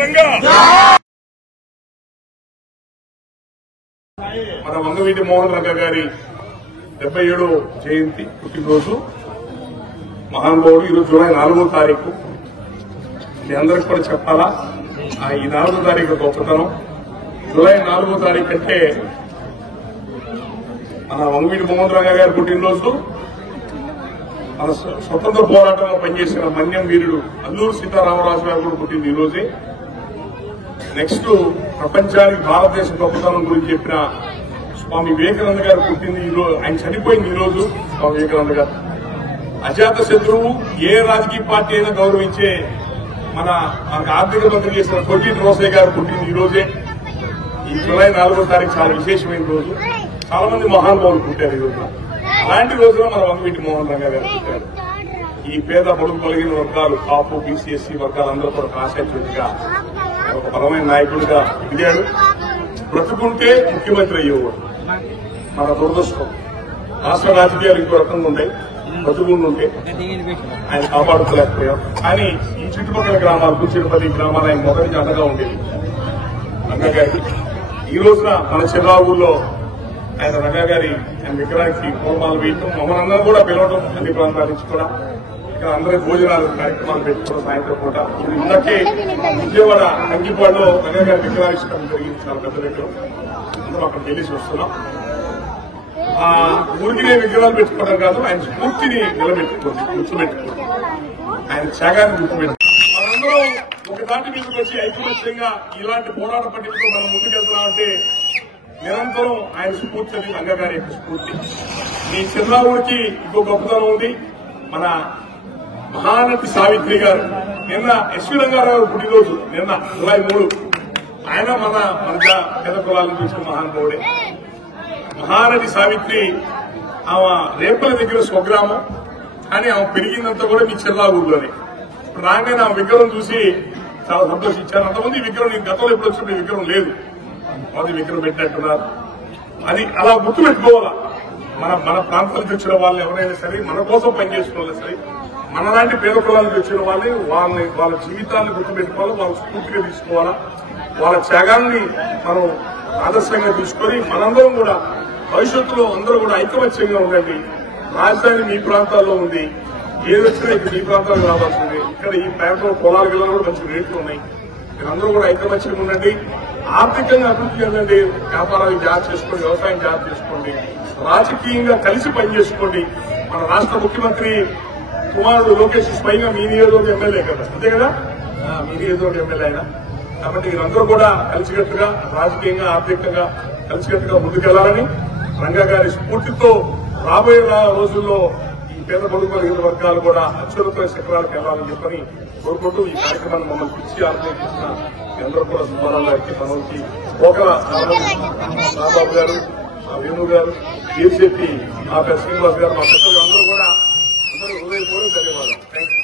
రంగా మన వంగవీటి మోహన్ రంగ గారి 77వ జయంతి పుట్టినరోజు మహానుభావుడు ఈరోజు జూలై 4వ తారీఖు. మీ అందరికి కూడా చెప్పాలా ఈ 4వ తారీఖు గొప్పతనం. జూలై 4వ తారీఖు అంటే మన వంగవీటి మోహన్ రంగ గారి పుట్టినరోజు. మన స్వతంత్ర పోరాటంలో పనిచేసిన మన్యం వీరుడు అల్లూరు సీతారామరాజు గారు కూడా పుట్టింది ఈ రోజే. నెక్స్ట్ ప్రపంచానికి భారతదేశ గొప్పతనం గురించి చెప్పిన స్వామి వివేకానంద గారు పుట్టింది ఈ రోజు. ఆయన చనిపోయింది ఈ రోజు. స్వామి వివేకానంద గారు అజాత శత్రువు, ఏ రాజకీయ పార్టీ అయినా గౌరవించే మనకు ఆర్థిక మంత్రి చేసిన కొట్టి రోసయ్య గారు పుట్టింది ఈ రోజే. ఈ జూలై 4వ తారీఖు చాలా విశేషమైన రోజు. చాలా మంది మహానుభావులు పుట్టారు ఈ రోజున. అలాంటి రోజున మన వంగవీటి మోహన్ రంగ గారు పుట్టారు. ఈ పేద బడుగు కలిగిన వర్గాలు, కాపు, బీసీ, ఎస్సీ వర్గాలందరూ కూడా కాశాచుడిగా ఒక బలమైన నాయకుడిగా ఎదిగాడు. బ్రతుకుంటే ముఖ్యమంత్రి అయ్యేవాడు. మన దురదృష్టం రాష్ట్ర రాజకీయాలు ఇంకో రకంగా ఉన్నాయి. బ్రతుకుంటుంటే ఆయన కాపాడుకోలేకపోయాం. కానీ ఈ చుట్టుపక్కల గ్రామాలకు, తిరుపతి గ్రామాలు ఆయన మొదటి నుంచి అండగా ఉండేది రంగా గారికి. ఈ రోజున మన చిర్రావూరులో ఆయన రంగా గారి ఆయన విగ్రహానికి పూలమాలు వేయటం, మమ్మల్ని అందరూ కూడా పిలవడం, అన్ని ప్రాంతాల నుంచి కూడా ఇక్కడ అందరూ భోజనాలు కార్యక్రమాలు పెట్టుకోవడం సాయంత్రం పూట. ఇందాకే విజయవాడ అంగిపాడులో రంగా గారి విగ్రహావిష్కరణ జరిగింది. చాలా పెద్ద విగ్రహం. అందరూ అక్కడ వెళ్ళేసి వస్తున్నాం. ఊరికినే విగ్రహాలు పెట్టుకోవడం కాదు, ఆయన స్ఫూర్తిని నిలబెట్టుకోండి, గుర్తుపెట్టుకోండి, ఆయన త్యాగాన్ని గుర్తుపెట్టుకోండి. మనందరం ఒక దాటి మీదకి వచ్చి ఐకమత్యంగా ఇలాంటి పోరాట పట్టికతో మనం ముందుకెళ్తున్నామంటే నిరంతరం ఆయన స్ఫూర్తి అది రంగా గారి యొక్క స్ఫూర్తి. ఈ చిరునావుడికి ఇంకో గొప్పతనం ఉంది. మన మహానటి సావిత్రి గారు నిన్న ఎస్వి రంగారావు పుట్టినరోజు, నిన్న జూలై 3. ఆయన మన పెద్ద కులాలను చూసిన మహానుభావుడే. మహానటి సావిత్రి ఆమె రేపల దగ్గర స్వగ్రామం, కానీ ఆమె పెరిగిందంతా కూడా మీ చిర్రావూరులోనే. ఇప్పుడు రాగానే ఆమె విగ్రహం చూసి చాలా సంతోషించాను. అంతమంది విగ్రహం నేను గతంలో ఎప్పుడు వచ్చినప్పుడు విగ్రహం లేదు, అది విగ్రహం పెట్టినట్టున్నారు. అది అలా గుర్తు పెట్టుకోవాలా. మన ప్రాంతాలకు వచ్చిన వాళ్ళు ఎవరైనా సరే, మన కోసం పనిచేసిన వాళ్ళు సరే, మనలాంటి పేద కులాలకు వచ్చిన వాళ్ళ జీవితాన్ని గుర్తుపెట్టుకోవాలి, వాళ్ళ స్ఫూర్తిగా తీసుకోవాలా. వాళ్ళ త్యాగాన్ని మనం ఆదర్శంగా తీసుకొని మనందరం కూడా భవిష్యత్తులో అందరూ కూడా ఐకమత్యంగా ఉండండి. రాజధాని మీ ప్రాంతాల్లో ఉంది, ఏది వచ్చినా ఇక్కడ ఈ ప్రాంతాలకు రావాల్సింది. ఇక్కడ ఈ ప్రాంతంలో పొలాల గిల్లలు కూడా మంచి రేట్లు ఉన్నాయి. మీరందరూ కూడా ఐకమత్యంగా ఉండండి, ఆర్థికంగా అభివృద్ధి చెందండి, వ్యాపారాలు జాగ్రత్త చేసుకోండి, వ్యవసాయం జాగ్రత్త చేసుకోండి, రాజకీయంగా కలిసి పనిచేసుకోండి. మన రాష్ట్ర ముఖ్యమంత్రి కుమారుడు లోకేష్ స్వయంగా మీ నియోజకవర్గ ఎమ్మెల్యే కదా, అంతే కదా, మీ నియోజకవర్గ ఎమ్మెల్యే అయినా. కాబట్టి మీరందరూ కూడా కలిసికట్టుగా రాజకీయంగా, ఆర్థికంగా కలిసికట్టుగా ముందుకెళ్లాలని, రంగా గారి స్ఫూర్తితో రాబోయే రోజుల్లో ఈ పేద బడుగు కలిగిన వర్గాలు కూడా అత్యున్నత శిఖరాలకు వెళ్లాలని చెప్పని కోరుకుంటూ ఈ కార్యక్రమాన్ని మమ్మల్ని పిలిచి ఆర్గనైజ్ మీ అందరూ కూడా సుబ్బారావు గారికి, మనోకి, పోకల రాబాబు గారు, వేణు గారు, వీర్శెట్టి, శ్రీనివాస్ గారు, మా పెద్దలు అందరూ కూడా అందరూ హృదయపూర్వక ధన్యవాదాలు. Thank you.